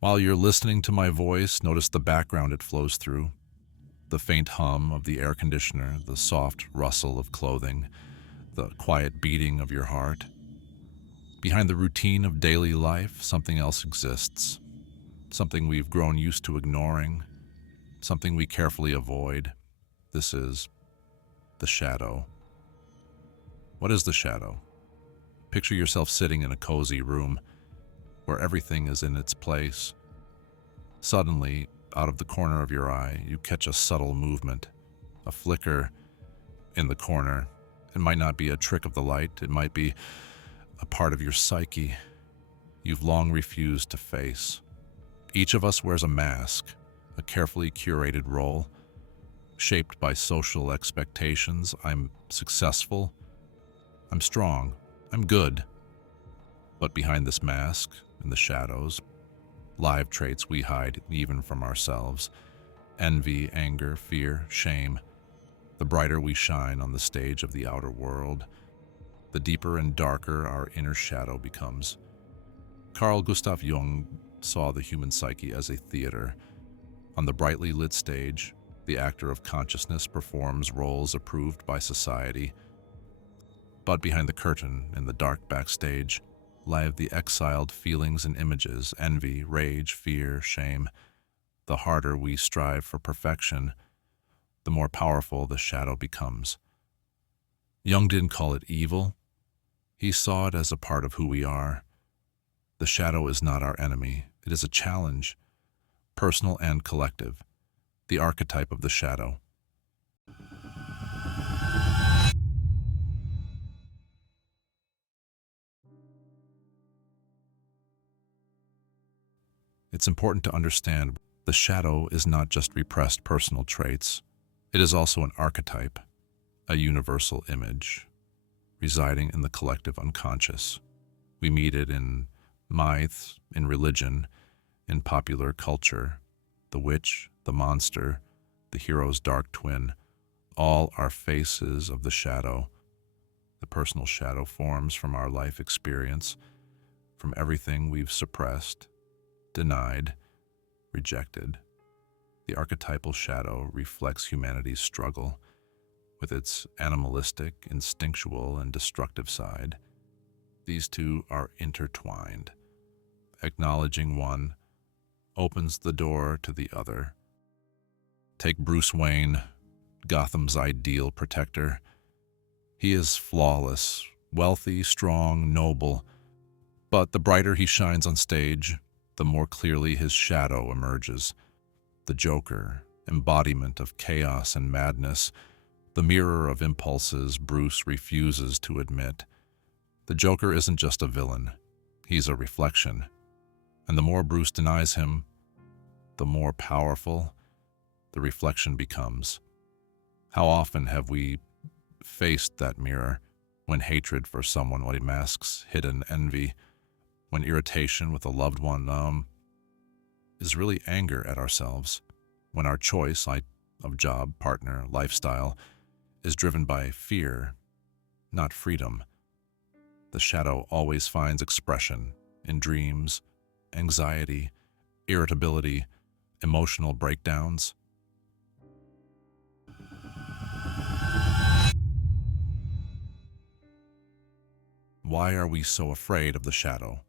While you're listening to my voice, notice the background it flows through. The faint hum of the air conditioner, the soft rustle of clothing, the quiet beating of your heart. Behind the routine of daily life, something else exists. Something we've grown used to ignoring. Something we carefully avoid. This is the shadow. What is the shadow? Picture yourself sitting in a cozy room where everything is in its place. Suddenly, out of the corner of your eye, you catch a subtle movement, a flicker in the corner. It might not be a trick of the light, it might be a part of your psyche you've long refused to face. Each of us wears a mask, a carefully curated role, shaped by social expectations. I'm successful, I'm strong, I'm good. But behind this mask, in the shadows, live traits we hide even from ourselves. Envy, anger, fear, shame. The brighter we shine on the stage of the outer world, the deeper and darker our inner shadow becomes. Carl Jung saw the human psyche as a theater. On the brightly lit stage, the actor of consciousness performs roles approved by society. But behind the curtain, in the dark backstage, lie the exiled feelings and images, envy, rage, fear, shame. The harder we strive for perfection, the more powerful the shadow becomes. Jung didn't call it evil. He saw it as a part of who we are. The shadow is not our enemy. It is a challenge, personal and collective, the archetype of the shadow. It's important to understand the shadow is not just repressed personal traits. It is also an archetype, a universal image, residing in the collective unconscious. We meet it in myths, in religion, in popular culture. The witch, the monster, the hero's dark twin, all are faces of the shadow. The personal shadow forms from our life experience, from everything we've suppressed, denied, rejected. The archetypal shadow reflects humanity's struggle with its animalistic, instinctual, and destructive side. These two are intertwined. Acknowledging one opens the door to the other. Take Bruce Wayne, Gotham's ideal protector. He is flawless, wealthy, strong, noble, but the brighter he shines on stage, the more clearly his shadow emerges. The Joker, embodiment of chaos and madness, the mirror of impulses Bruce refuses to admit. The Joker isn't just a villain, he's a reflection. And the more Bruce denies him, the more powerful the reflection becomes. How often have we faced that mirror when hatred for someone masks hidden envy, when irritation with a loved one is really anger at ourselves, when our choice of job, partner, lifestyle is driven by fear, not freedom. The shadow always finds expression in dreams, anxiety, irritability, emotional breakdowns. Why are we so afraid of the shadow?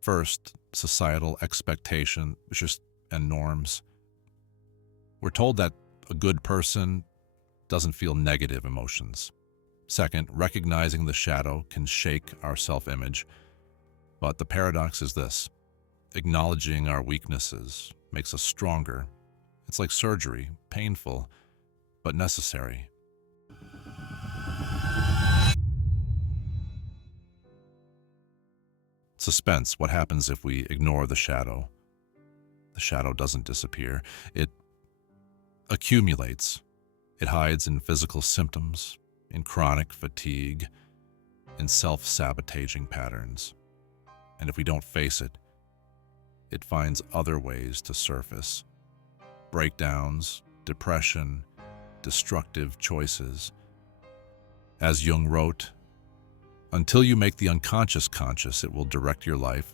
First, societal expectation and norms. We're told that a good person doesn't feel negative emotions. Second, recognizing the shadow can shake our self-image. But the paradox is this: acknowledging our weaknesses makes us stronger. It's like surgery, painful, but necessary. Suspense. What happens if we ignore the shadow? The shadow doesn't disappear. It accumulates. It hides in physical symptoms, in chronic fatigue, in self-sabotaging patterns. And if we don't face it, it finds other ways to surface. Breakdowns, depression, destructive choices. As Jung wrote, until you make the unconscious conscious, it will direct your life,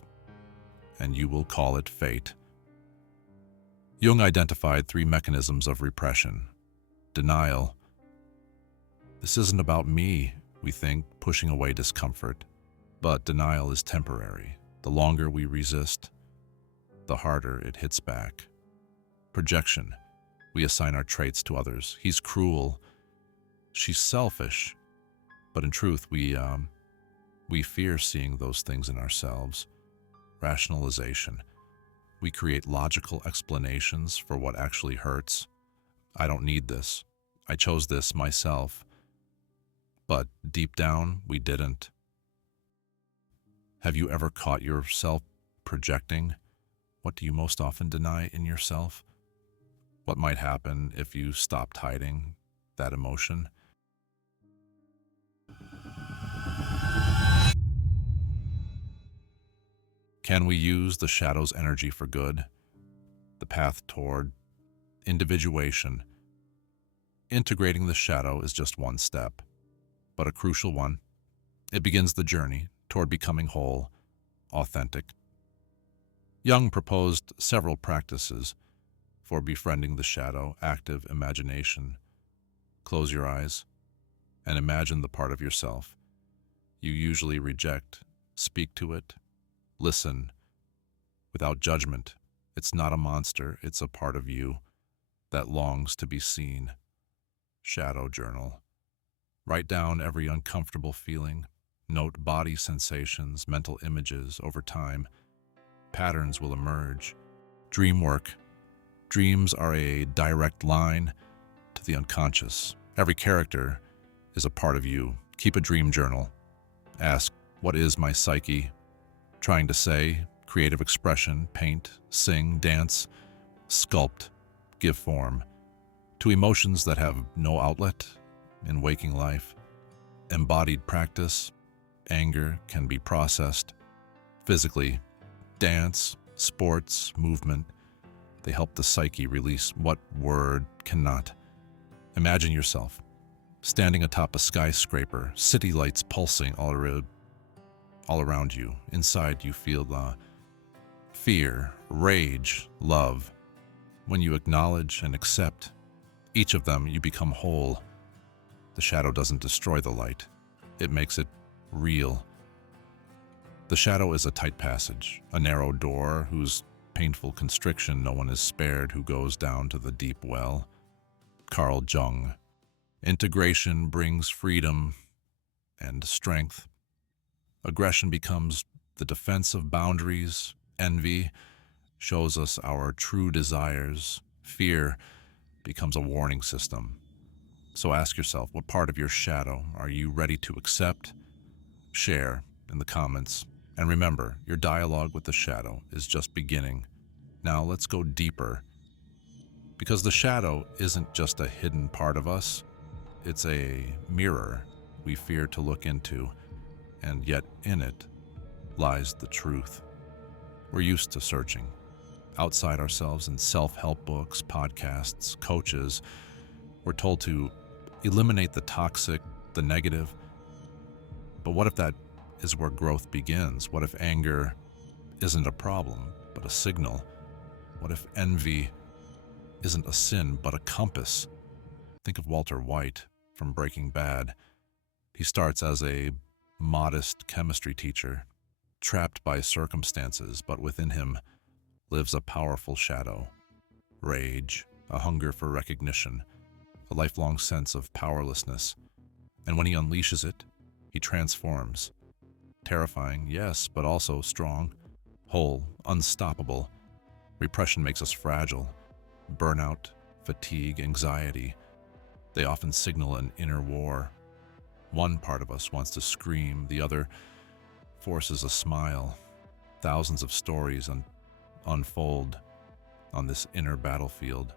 and you will call it fate. Jung identified 3 mechanisms of repression. Denial. This isn't about me, we think, pushing away discomfort. But denial is temporary. The longer we resist, the harder it hits back. Projection. We assign our traits to others. He's cruel. She's selfish. But in truth, we fear seeing those things in ourselves. Rationalization. We create logical explanations for what actually hurts. I don't need this. I chose this myself. But deep down, we didn't. Have you ever caught yourself projecting? What do you most often deny in yourself? What might happen if you stopped hiding that emotion? Can we use the shadow's energy for good? The path toward individuation. Integrating the shadow is just one step, but a crucial one. It begins the journey toward becoming whole, authentic. Jung proposed several practices for befriending the shadow: active imagination. Close your eyes and imagine the part of yourself you usually reject. Speak to it. Listen without judgment. It's not a monster, it's a part of you that longs to be seen. Shadow journal. Write down every uncomfortable feeling. Note body sensations, mental images. Over time, patterns will emerge. Dream work. Dreams are a direct line to the unconscious. Every character is a part of you. Keep a dream journal. Ask, what is my psyche trying to say? Creative expression, paint, sing, dance, sculpt, give form to emotions that have no outlet in waking life. Embodied practice. Anger can be processed physically. Dance, sports, movement, they help the psyche release what word cannot. Imagine yourself standing atop a skyscraper, city lights pulsing all around you. Inside you feel fear, rage, love. When you acknowledge and accept each of them, you become whole. The shadow doesn't destroy the light. It makes it real. The shadow is a tight passage, a narrow door whose painful constriction no one is spared, who goes down to the deep well. Carl Jung. Integration brings freedom and strength. Aggression becomes the defense of boundaries. Envy shows us our true desires. Fear becomes a warning system. So ask yourself, what part of your shadow are you ready to accept? Share in the comments. And remember, your dialogue with the shadow is just beginning. Now let's go deeper. Because the shadow isn't just a hidden part of us, it's a mirror we fear to look into, and yet in it lies the truth. We're used to searching outside ourselves in self-help books, podcasts, coaches. We're told to eliminate the toxic, the negative. But what if that is where growth begins? What if anger isn't a problem, but a signal? What if envy isn't a sin, but a compass? Think of Walter White from Breaking Bad. He starts as a modest chemistry teacher, trapped by circumstances, but within him lives a powerful shadow. Rage, a hunger for recognition, a lifelong sense of powerlessness. And when he unleashes it, he transforms. Terrifying, yes, but also strong, whole, unstoppable. Repression makes us fragile. Burnout, fatigue, anxiety, they often signal an inner war. One part of us wants to scream, the other forces a smile. Thousands of stories unfold on this inner battlefield.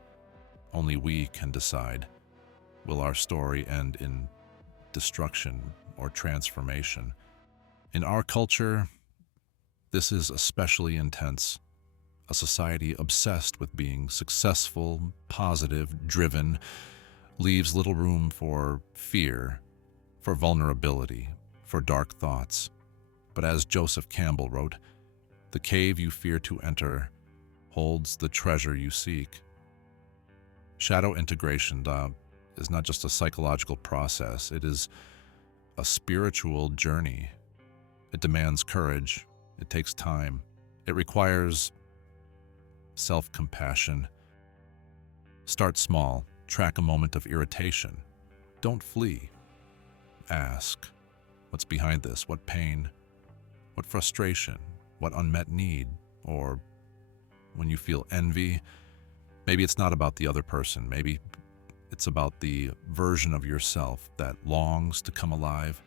Only we can decide. Will our story end in destruction or transformation? In our culture, this is especially intense. A society obsessed with being successful, positive, driven, leaves little room for fear, for vulnerability, for dark thoughts. But as Joseph Campbell wrote, The cave you fear to enter holds the treasure you seek. Shadow integration is not just a psychological process, it is a spiritual journey. It demands courage, it takes time, it requires self-compassion. Start small, track a moment of irritation. Don't flee. Ask, what's behind this? What pain? What frustration? What unmet need? Or when you feel envy, maybe it's not about the other person. Maybe it's about the version of yourself that longs to come alive.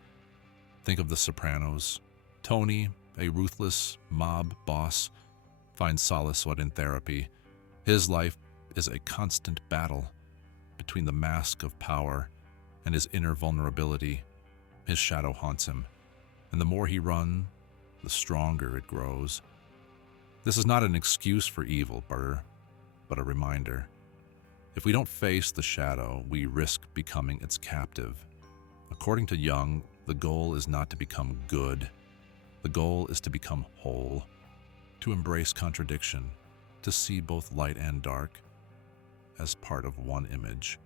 Think of The Sopranos. Tony, a ruthless mob boss, finds solace in therapy. His life is a constant battle between the mask of power and his inner vulnerability. His shadow haunts him, and the more he runs, the stronger it grows. This is not an excuse for evil, but a reminder. If we don't face the shadow, we risk becoming its captive. According to Jung, the goal is not to become good. The goal is to become whole, to embrace contradiction, to see both light and dark as part of one image.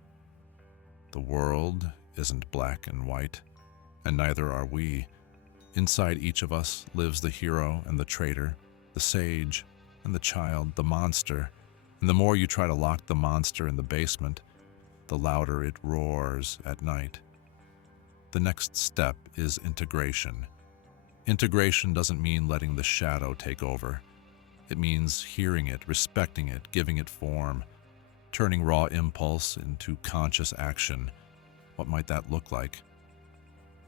The world isn't black and white, and neither are we. Inside each of us lives the hero and the traitor, the sage and the child, the monster. And the more you try to lock the monster in the basement, the louder it roars at night. The next step is integration. Integration doesn't mean letting the shadow take over. It means hearing it, respecting it, giving it form, turning raw impulse into conscious action. What might that look like?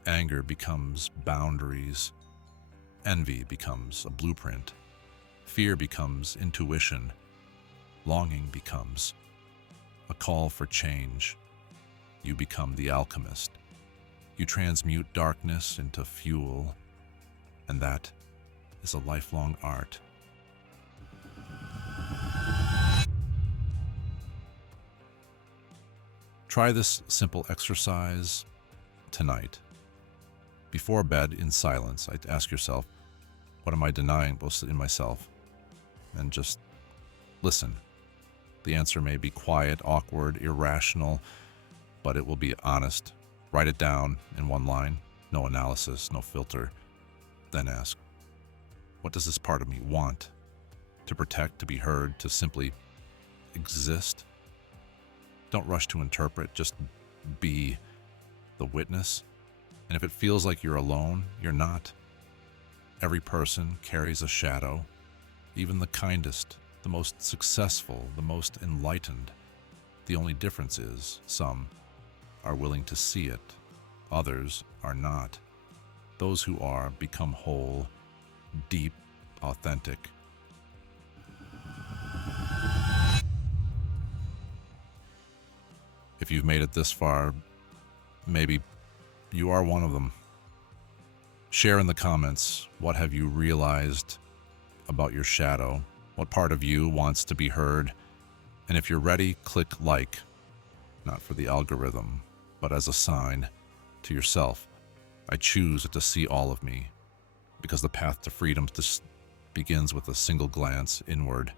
Anger becomes boundaries. Envy becomes a blueprint. Fear becomes intuition. Longing becomes a call for change. You become the alchemist. You transmute darkness into fuel, and that is a lifelong art. Try this simple exercise tonight. Before bed, in silence, ask yourself, what am I denying in myself? And just listen. The answer may be quiet, awkward, irrational, but it will be honest. Write it down in one line, no analysis, no filter. Then ask, what does this part of me want? To protect, to be heard, to simply exist? Don't rush to interpret, just be the witness. And if it feels like you're alone, you're not. Every person carries a shadow, even the kindest, the most successful, the most enlightened. The only difference is some are willing to see it, others are not. Those who are become whole, deep, authentic. If you've made it this far, maybe you are one of them. Share in the comments, what have you realized about your shadow? What part of you wants to be heard? And if you're ready, click like, not for the algorithm, but as a sign to yourself. I choose to see all of me, because the path to freedom begins with a single glance inward.